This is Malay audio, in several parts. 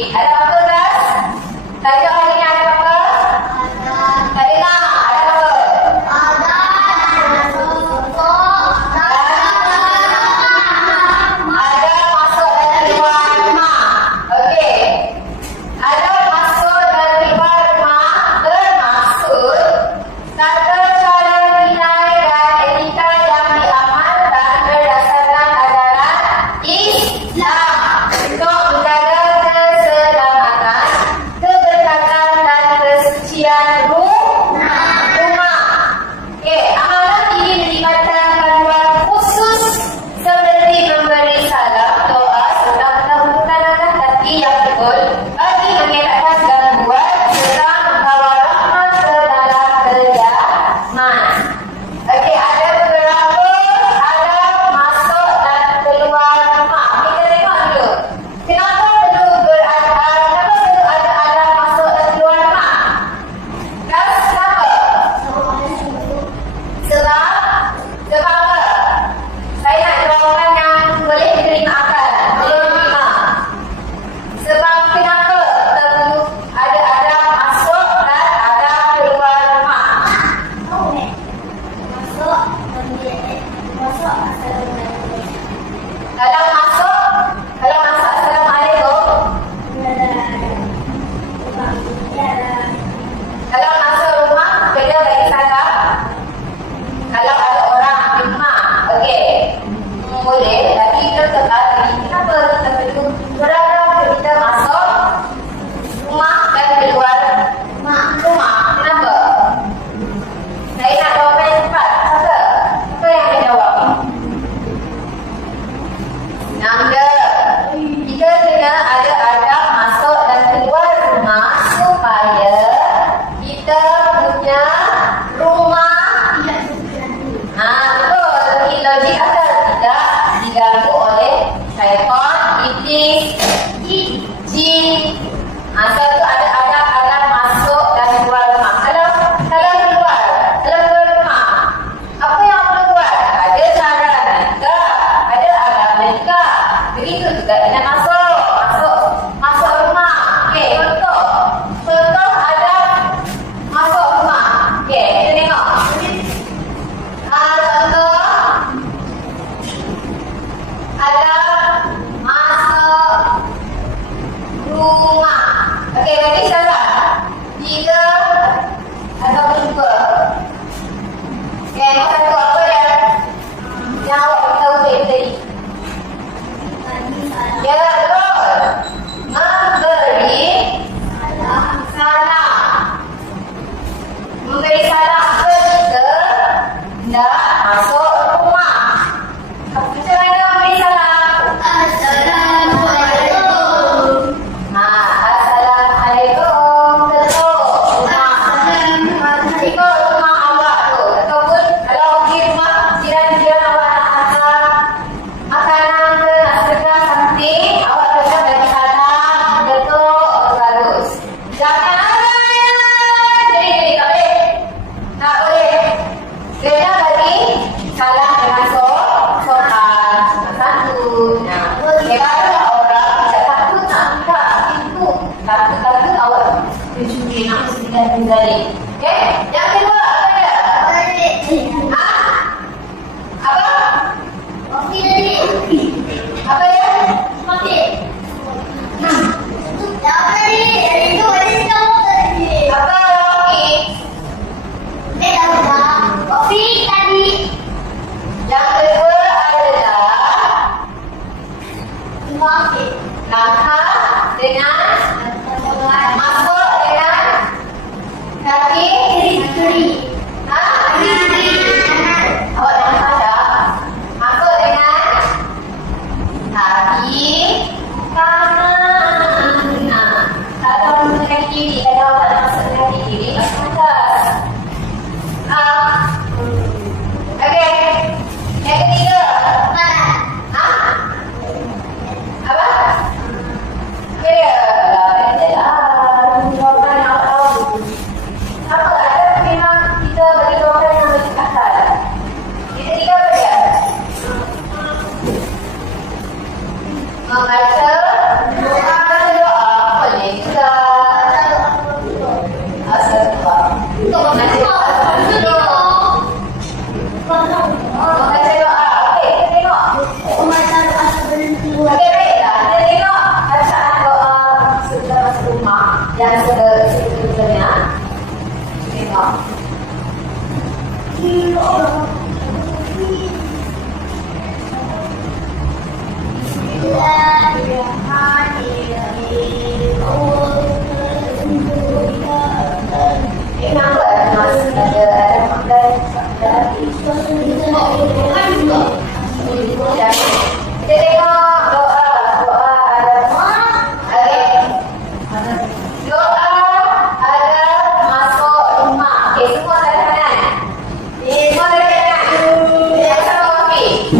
Okey, ada apa guys? Tajuk hari ni ada apa? Tak dengar. Ada apa? Ada masuk dan keluar rumah. Okey. Ada masuk dan keluar rumah bermaksud tata cara nilai dan etika yang diamalkan berdasarkan ajaran Islam untuk menjaga keselamatan, keberkatan dan kesucian rumah. Okey, amalan ini melibatkan panduan khusus seperti memberi salam, doa, sunat, mengutarakan hati yang betul bagi mengelakkan gangguan serta membawa rahmat ke dalam kediaman. Okey, ada beberapa adab masuk dan keluar rumah. Kita tengok dulu. Kenapa perlu ada adab masuk dan keluar rumah? Kenapa? Sebab apa? Saya nak jawapan yang boleh diterima akal. Boleh diterima. Sebab kenapa perlu ada adab masuk dan adab keluar rumah? Kalau masuk Assalamualaikum. Kalau masuk rumah, kena bagi salam. Kalau ada orang di rumah, okey, boleh. Tapi kita tetap lagi. Kenapa kita perlu berada kita masuk rumah dan keluar rumah? Kenapa? Saya nak jawapan yang cepat. Siapa yang akan jawab? Nanda. Kita kena ada adab masuk dan keluar rumah supaya kita punya rumah betul. Ini logik akal, tidak diganggu oleh syaitan, iblis, jin. So itu ada adab masuk dan keluar rumah. Kalau keluar rumah, apa yang perlu buat? Ada cara nikah, ada adab nikah. Begitu juga dengan masuk rumah. Okey, contoh adab masuk rumah. Okey, kita tengok. Contoh adab masuk rumah. Okey, bagi salah 3 atau 2. Okey, satu apa yang awak tahu tadi? Ya, betul. Memberi salam. Memberi salam ketika hendak masuk rumah. Macam mana memberi salam? Assalamualaikum. Assalamualaikum. Ikut rumah awak tu. Ataupun kalau pergi rumah jiran-jiran awak nak masak makanan ke, nak sedekah something, awak kena bagi salam, betul, bagus. Jangan jadi tak boleh. Tak boleh. Kena bagi salam dengan sopan santun. Okey, barulah orang tidak takut nak buka pintu. Takut awak mencuri nak sedekah balik. Okey, yang kedua apa dia? Apa? Apa dia? Apa Rocky? Yang kedua adalah langkah dengan masuk dengan kaki yang sebetulnya. Tengok. Kenapa masih ada makan? Kita tengok doa ada doa ada masuk rumah. Okey, semua ada kanan. Semua ada kanan. Yang sama kopi.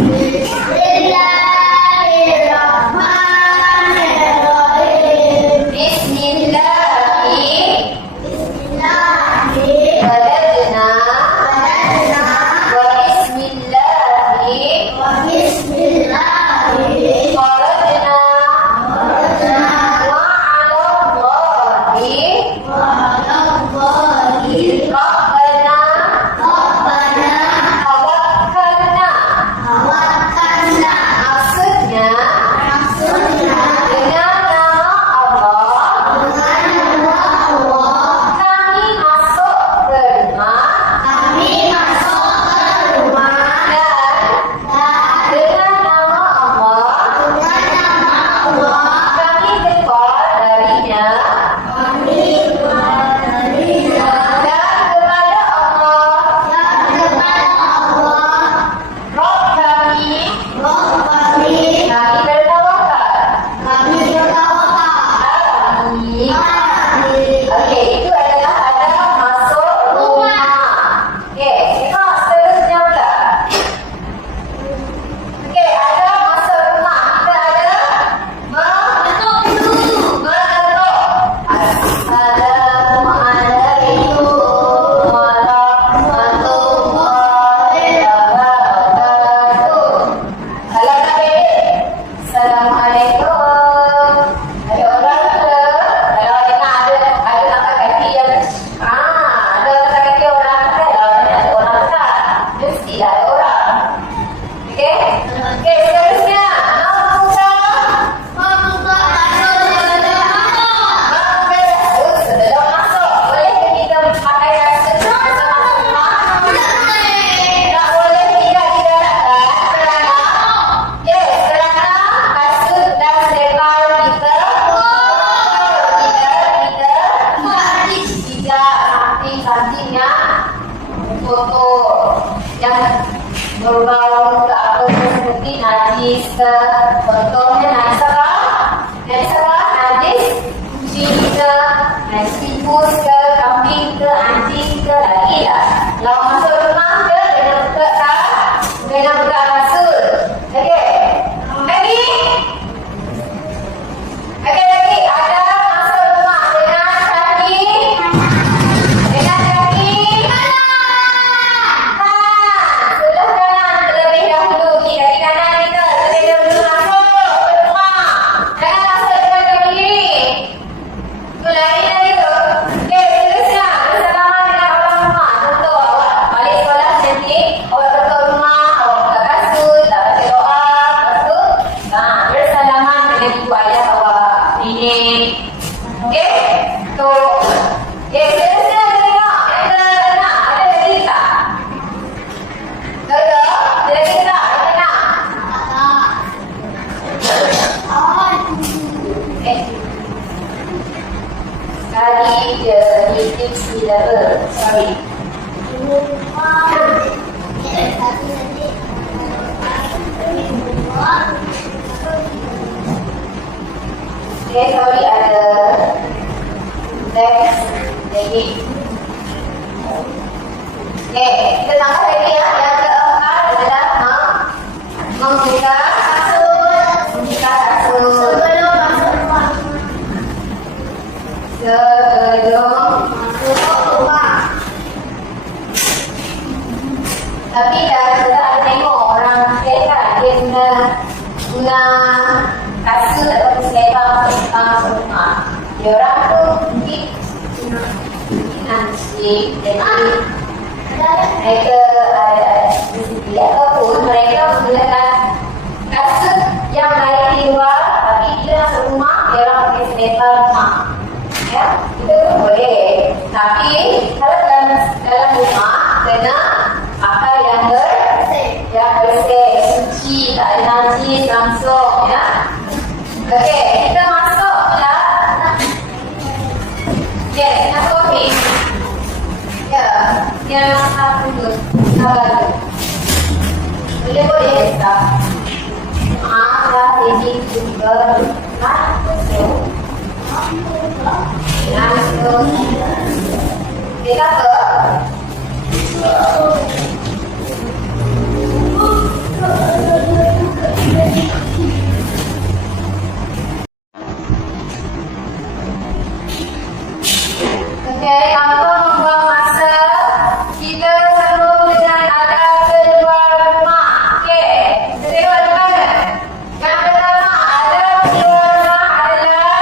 Berbau ke apa seperti najis ke, contohnya najis apa? Najis apa? Najis kucing ke, najis tikus ke, kambing ke, anjing ke, lagi lah. Kalau masuk rumah ke, dengan buka rasul. Okey. Lagi? Okey lagi. Ada masuk rumah dengan kaki. Dengan kaki. Sudah kanan terlebih dahulu. Dari kanan kita terlebih dahulu masuk ke rumah. Jangan masuk dengan kaki kiri. Tu lain lagi tu. Okey, terusnya bersama dengan orang rumah. Contoh awak balik sekolah nanti, awak ketuk rumah, awak buka kasut, tak baca doa, lepas tu bersalaman dengan ibu ayah awak. Ini. Okey? Tu. Okey, terusnya tengok ada anak. Ada lagi tak? Ada? Ada lagi tak? Ada tak? Sekali je titik syllable. Sorry. Okay, sorry ada teks lagi. Okay, kita tambah lagi ya. Yang keempat adalah membuka kasut. Membuka kasut. Sebelum masuk rumah. Tapi dah kita ada tengok orang kan dia guna kasut atau selebang masuk rumah. Dia orang tu mungkin nanti mereka ataupun mereka menggunakan kasut yang lain di luar, tapi bila masuk rumah dia orang pakai selebang rumah. Ya, itu boleh. Tapi kalau dalam rumah kena pakai yang bersih, suci, tak ada najis langsung, ya. Okey, kita masuk ya. Yes, nak kopi. Ya, dia masak dulu. Sabar dulu. Boleh tak? Jadi juga masuk. Kita ke Okey, tanpa membuang masa, kita sambung dengan adab keluar rumah. Okey, tengok di mana? Yang pertama, adab keluar rumah adalah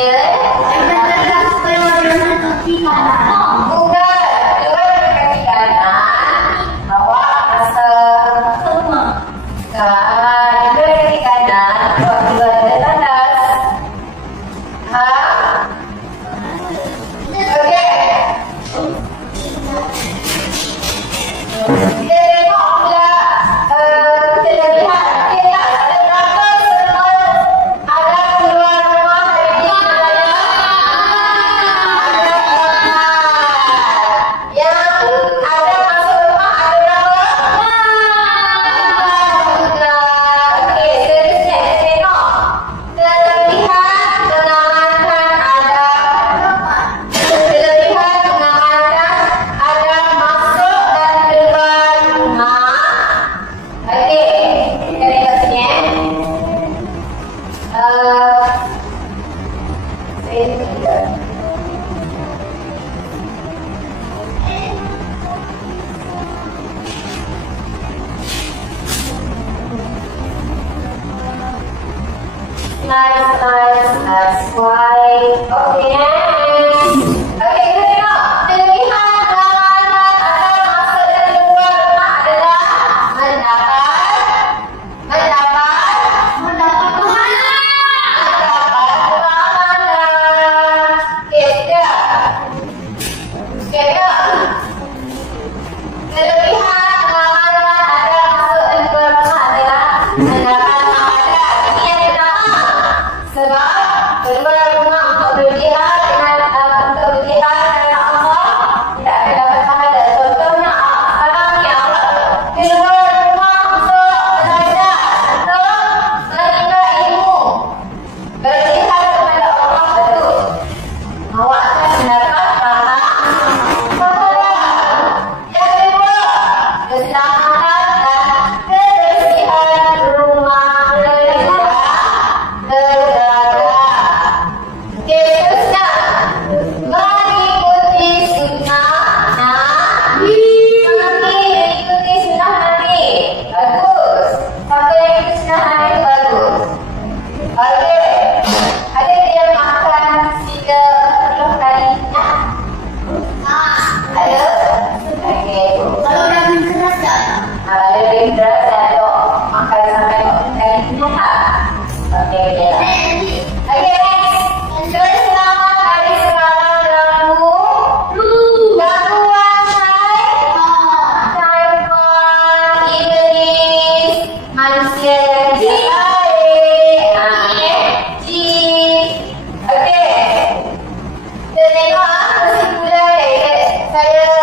Ya. Bukan, coba kaki kanan, bawa pasang. Nah, juga kaki kanan, bawa dua dari atas. Oke. Kita tengok pula, kita lihat, kita ada berapa semua ada keluar rumah hari ini ada. Yang ada masuk rumah ada berapa? Okey, seterusnya kita tengok. Kelebihan mengamankan ada. Kelebihan mengamankan ada masuk dan keluar rumah. Okey, kita tengok sini. Saya tidak. Nice, that's why. Okay, next. Okay, kita tengok. Kelebihan mengamankan ada masuk dan keluar rumah adalah mendapat pengamanan. Okey, kelebihan mengamankan ada masuk dan keluar rumah adalah mendapat pengamanan. Ini yang pertama. Sebab keluar rumah untuk berjihad dengan untuk berjihad kerana Allah tidak akan dapat pahala. Contohnya sekarang ni awak keluar rumah untuk belajar, untuk menimba ilmu, berjihad kepada Allah betul. Awak akan mendapat pahala. Yang kedua, keselamatan dan kebersihan rumah terjaga. Seterusnya, mengikuti sunnah Nabi. Mengikuti sunnah Nabi. Bagus. Siapa yang ikuti sunnah Nabi bagus. Okey. Ada dia makan 30 kali minyak? Ada? Okey. Kalau dah berat tak? Kalau dah berat tak ada makan sampai 40 kali minyak tak? Okey, okey lah. Okey, next. Selamat hari sekarang gangguan syaitan, iblis, manusia yang baik, jin. Okey. Kita tengok kesimpulan saya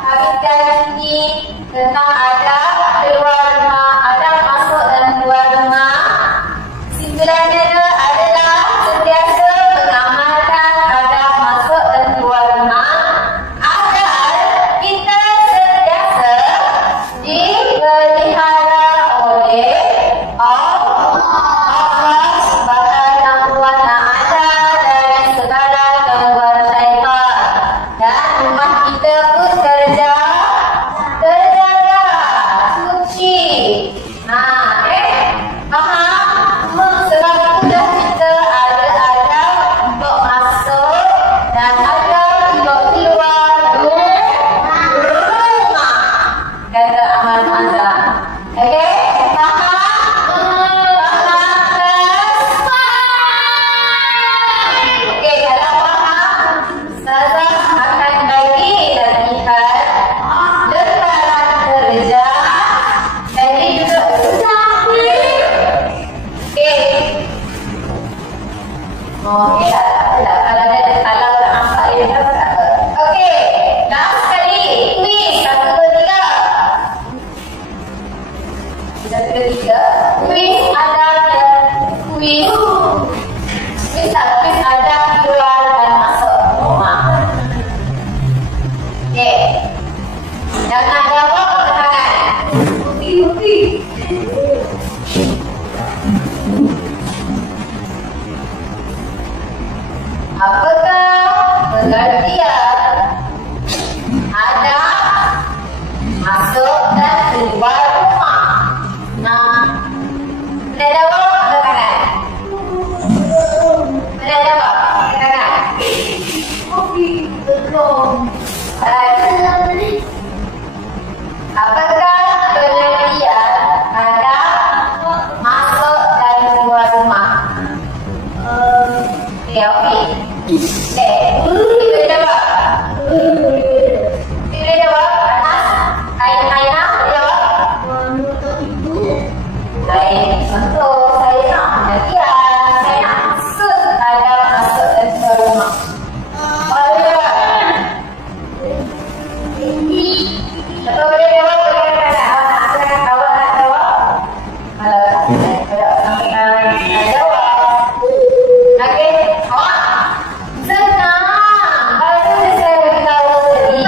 habiskan sini tentang adab keluar rumah, adab masuk dan keluar rumah. Kesimpulannya adalah sentiasa mengamalkan adab masuk dan keluar rumah agar kita sentiasa dipelihara oleh Allah Subhanahu wa Ta'ala dari segala gangguan syaitan, dan rumah kita pun terjaga suci. Faham? Sebab itulah kita ada adab untuk masuk dan adab untuk keluar rumah. Kata Ahmad Azhar. Okey? Faham? Okey, kalau faham, Ustazah akan bagi latihan letaran kerja. Jadi duduk sampai. Okey. Okey lah, kalau ada kalau tak nampak dia tak apa. Okey, last sekali quiz 1, 2, 3. 1, 2, 3. Quiz ada quiz. Quiz ada keluar dan masuk rumah. Okey. Jangan jawab ke tangan. Upi. Apakah pengertian ada masuk dan keluar rumah? Nah, boleh jawab ke tangan? Boleh jawab? okey. Kita jawab. Kita jawab. Aina jawab. Baik, untuk saya nak bagian, saya nak masuk ada masuk ke rumah. Boleh jawab? Atau boleh jawab? Boleh tak? Awak nak jawab? Nak jawab? Okey, awak senang. Kalau saya beritahu tadi.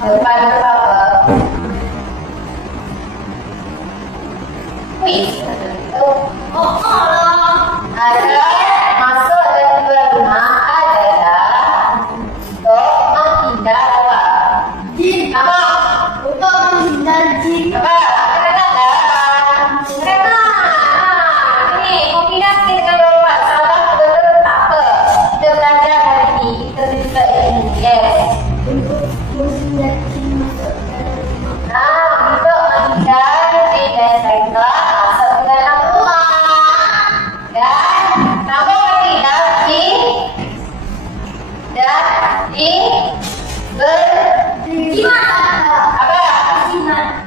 Lepas apa? Ada masuk dan keluar rumah adalah untuk menghindar apa? Jin. Apa? Untuk menghindar jin. Apa? Katakanlah. Ini kombinasi dengan luar. Salah betul tak apa. Kita belajar hari ini. Kita bisa ini. Yes. Untuk menghindar jin dan syaitan masuk ke dalam rumah. Dan kamu menghindar jin dan berjimat. Apa? Berjimat.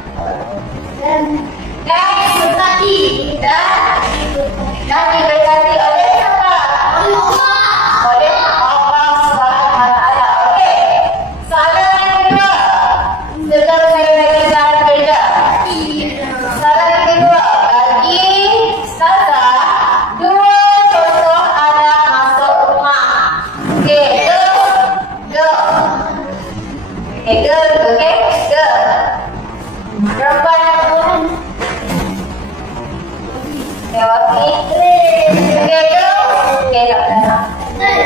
Dan diberkati. Dan diberkati oleh siapa? Oleh Allah. Oleh Allah Subhanahu Wa Taala. Okey. Soalan yang kedua. Sedang saya belajar kerja. Soalan yang kedua. Bagi Ustazah dua contoh anak masuk rumah. Okey. Go. Okey, go. Okey. Go. Perempuan pun. Okey. Okey, go. Okey, tak ada. Okey.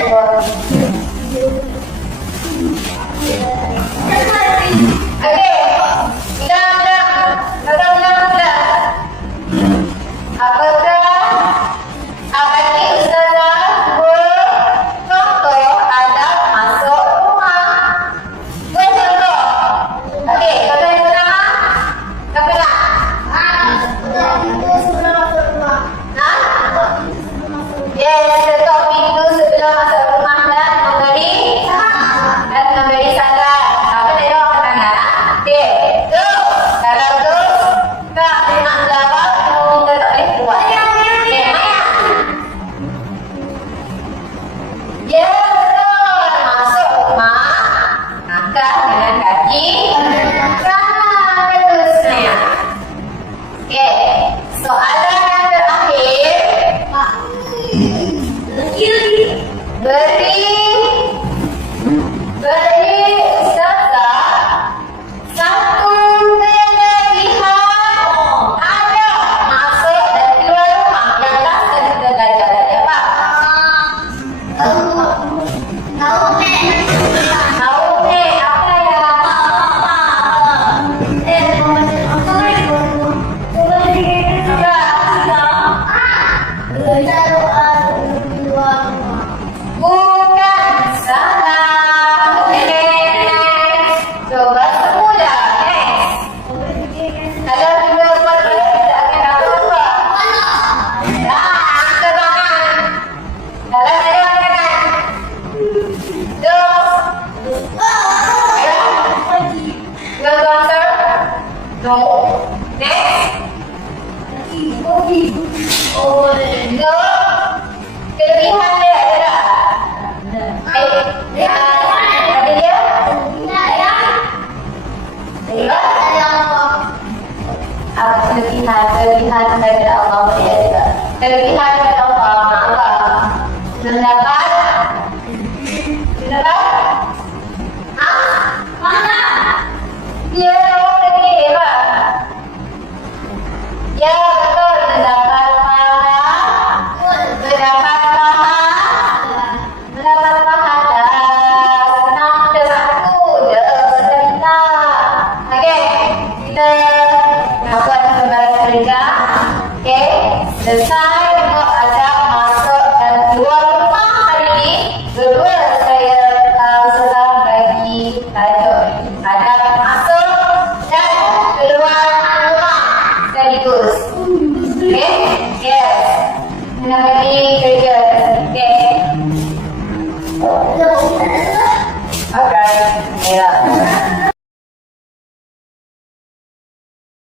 Apakah bagi Ustazah dua contoh anak masuk rumah? Dua contoh. Okey, contoh yang pertama. Apa nak? Pintu sebelum masuk rumah. Yes, ketuk pintu sebelum masuk rumah dan memberi salam. Apa dia orang kata? Okey, go. Kalau tu tak nak jawab, kita tak boleh keluar. Okey, Maya. Ya, betul. Masuk rumah, angkat dengan kaki kanan terusnya. Okey, soalan yang terakhir. Beri Ustazah satu kelebihan ada masuk dan keluar rumah. Yang last kita belajar tadi apa? Tahu ni apa ya? Bukan salah. Next. Coba semula. Next. Kalau dua buat kita akan apa? Angkat tangan. Kalau ada angkat. Dos. Go answer. No. Next. Go. Kelebihan dia ada. Ada dia? Apa kelebihan dari Allah dia? Kelebihan dari Allah mendapat mana? Dia orang lagi apa? Ya betul, mendapat pahala, mendapat pahala, senang dan aku cerita. Okey, kita buat kembali kerja. Okey, selesai untuk ajak masuk dan keluar rumah hari ini. Berdua saya sedang bagi tajuk ajak masuk dan keluar rumah sekaligus. Okey. Lagi kerja. Okay. Okay. Ya.